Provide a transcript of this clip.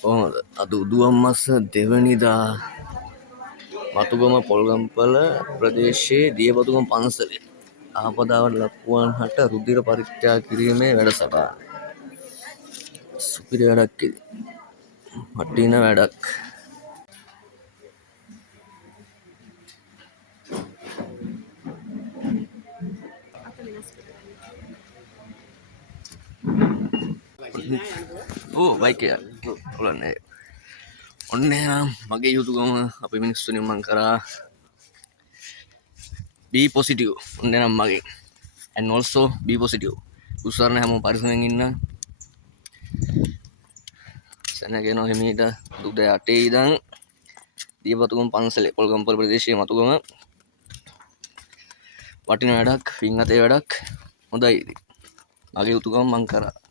කොහොමද අද උදුවම්මස්ස දෙවනිදා මතුගම පොල්ගම්පල ප්‍රදේශයේ දියබතුගම පන්සලේ ආපදාවට ලක්වුවන් හට රුධිර පරීක්ෂා කිරීමේ වැඩසටහන. සුපිරි වැඩක් ඉතින්. වටින වැඩක්. බයික් එක ඔලන්නේ. ඔන්න එහෙනම් මගේ යුතුයකම අපි මිනිස්සුන්ගෙන් මං කරා be positive. ඔන්න එහෙනම් මගේ and also be positive. උස්සරණ හැමෝම පරිස්සමෙන් ඉන්න. සැනගෙන හිමීට උද 8 ඉඳන් දියබතුගම පන්සලේ පොල්ගම්පල ප්‍රදේශයේ මතුගම වටින වැඩක්, පින් අතේ වැඩක්. හොඳයි ඉතින්. මගේ යුතුයකම මං කරා.